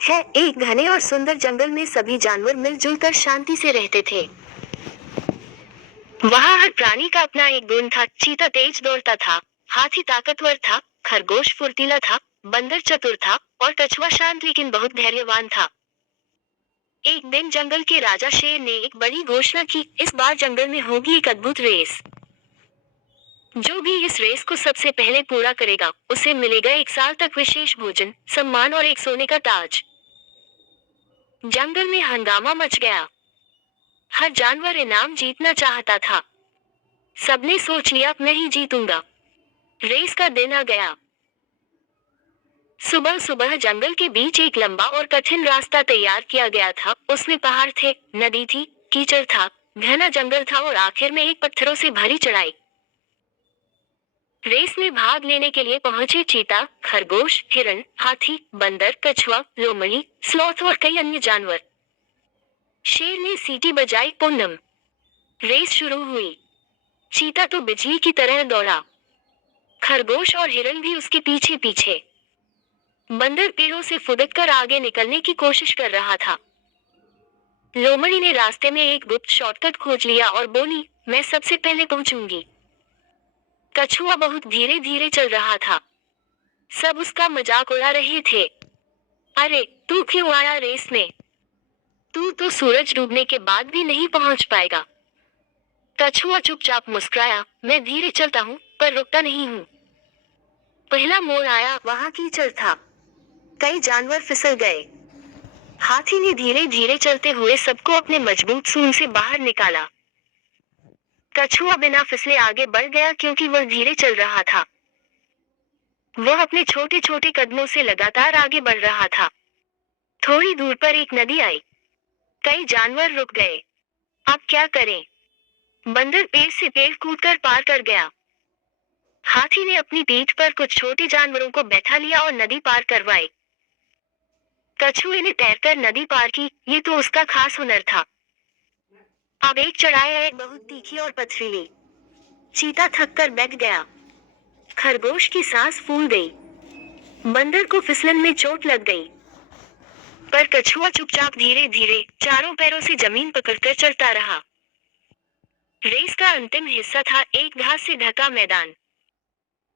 है। एक घने और सुंदर जंगल में सभी जानवर मिलजुल कर शांति से रहते थे। वहाँ हर प्राणी का अपना एक गुण था। चीता तेज दौड़ता था, हाथी ताकतवर था, खरगोश फुर्तीला था, बंदर चतुर था और कछुआ शांत लेकिन बहुत धैर्यवान था। एक दिन जंगल के राजा शेर ने एक बड़ी घोषणा की, इस बार जंगल में होगी एक अद्भुत रेस। जो भी इस रेस को सबसे पहले पूरा करेगा, उसे मिलेगा 1 साल तक विशेष भोजन, सम्मान और एक सोने का ताज। जंगल में हंगामा मच गया। हर जानवर इनाम जीतना चाहता था। सबने सोच लिया, मैं ही जीतूंगा। रेस का दिन आ गया। सुबह सुबह जंगल के बीच एक लंबा और कठिन रास्ता तैयार किया गया था। उसमें पहाड़ थे, नदी थी, कीचड़ था, घना जंगल था और आखिर में एक पत्थरों से भरी चढ़ाई। रेस में भाग लेने के लिए पहुंचे चीता, खरगोश, हिरण, हाथी, बंदर, कछुआ, लोमड़ी, स्लॉथ और कई अन्य जानवर। शेर ने सीटी बजाई, पूनम। रेस शुरू हुई। चीता तो बिजली की तरह दौड़ा। खरगोश और हिरण भी उसके पीछे पीछे। बंदर पेड़ों से फुदक कर आगे निकलने की कोशिश कर रहा था। लोमड़ी ने रास्ते में एक गुप्त शॉर्टकट खोज लिया और बोली, मैं सबसे पहले पहुंचूंगी। कछुआ बहुत धीरे धीरे चल रहा था। सब उसका मजाक उड़ा रहे थे। अरे, तू क्यों आया रेस में? तू तो सूरज डूबने के बाद भी नहीं पहुंच पाएगा। कछुआ चुपचाप मुस्कुराया, मैं धीरे चलता हूँ, पर रुकता नहीं हूँ। पहला मोड़ आया, वहां कीचड़ था। कई जानवर फिसल गए। हाथी ने धीरे धीरे चलते हुए सबको अपने मजबूत सूंड से बाहर निकाला। कछुआ बिना फिसले आगे बढ़ गया क्योंकि वह धीरे चल रहा था। वह अपने छोटे छोटे कदमों से लगातार आगे बढ़ रहा था। थोड़ी दूर पर एक नदी आई। कई जानवर रुक गए। अब क्या करें? बंदर पेड़ से पेड़ कूदकर पार कर गया। हाथी ने अपनी पीठ पर कुछ छोटे जानवरों को बैठा लिया और नदी पार करवाई। कछुए ने तैरकर नदी पार की, ये तो उसका खास हुनर था। अब एक चढ़ाई है, बहुत तीखी और पथरीली। चीता थक कर बैठ गया। खरगोश की सांस फूल गई। बंदर को फिसलन में चोट लग गई। पर कछुआ चुपचाप धीरे धीरे चारों पैरों से जमीन पकड़कर चलता रहा। रेस का अंतिम हिस्सा था, एक घास से ढका मैदान।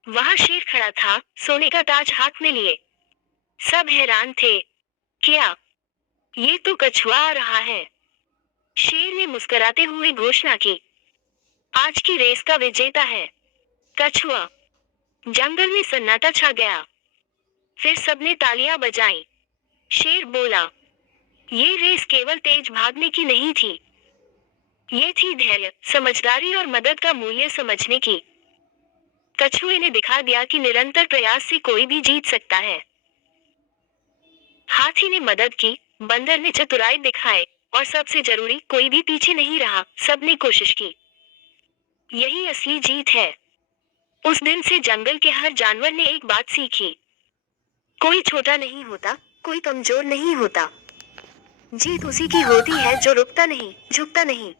वहां शेर खड़ा था, सोने का ताज हाथ में लिए। सब हैरान थे। क्या? ये तो कछुआ आ रहा है। शेर ने मुस्कुराते हुए घोषणा की, आज की रेस का विजेता है कछुआ। जंगल में सन्नाटा छा गया। फिर सबने तालियां बजाईं। शेर बोला, ये रेस केवल तेज भागने की नहीं थी। ये थी धैर्य, समझदारी और मदद का मूल्य समझने की। कछुए ने दिखा दिया कि निरंतर प्रयास से कोई भी जीत सकता है। हाथी ने मदद की, बंदर ने चतुराई दिखाए और सबसे जरूरी, कोई भी पीछे नहीं रहा, सबने कोशिश की। यही असली जीत है। उस दिन से जंगल के हर जानवर ने एक बात सीखी, कोई छोटा नहीं होता, कोई कमजोर नहीं होता। जीत उसी की होती है जो रुकता नहीं, झुकता नहीं।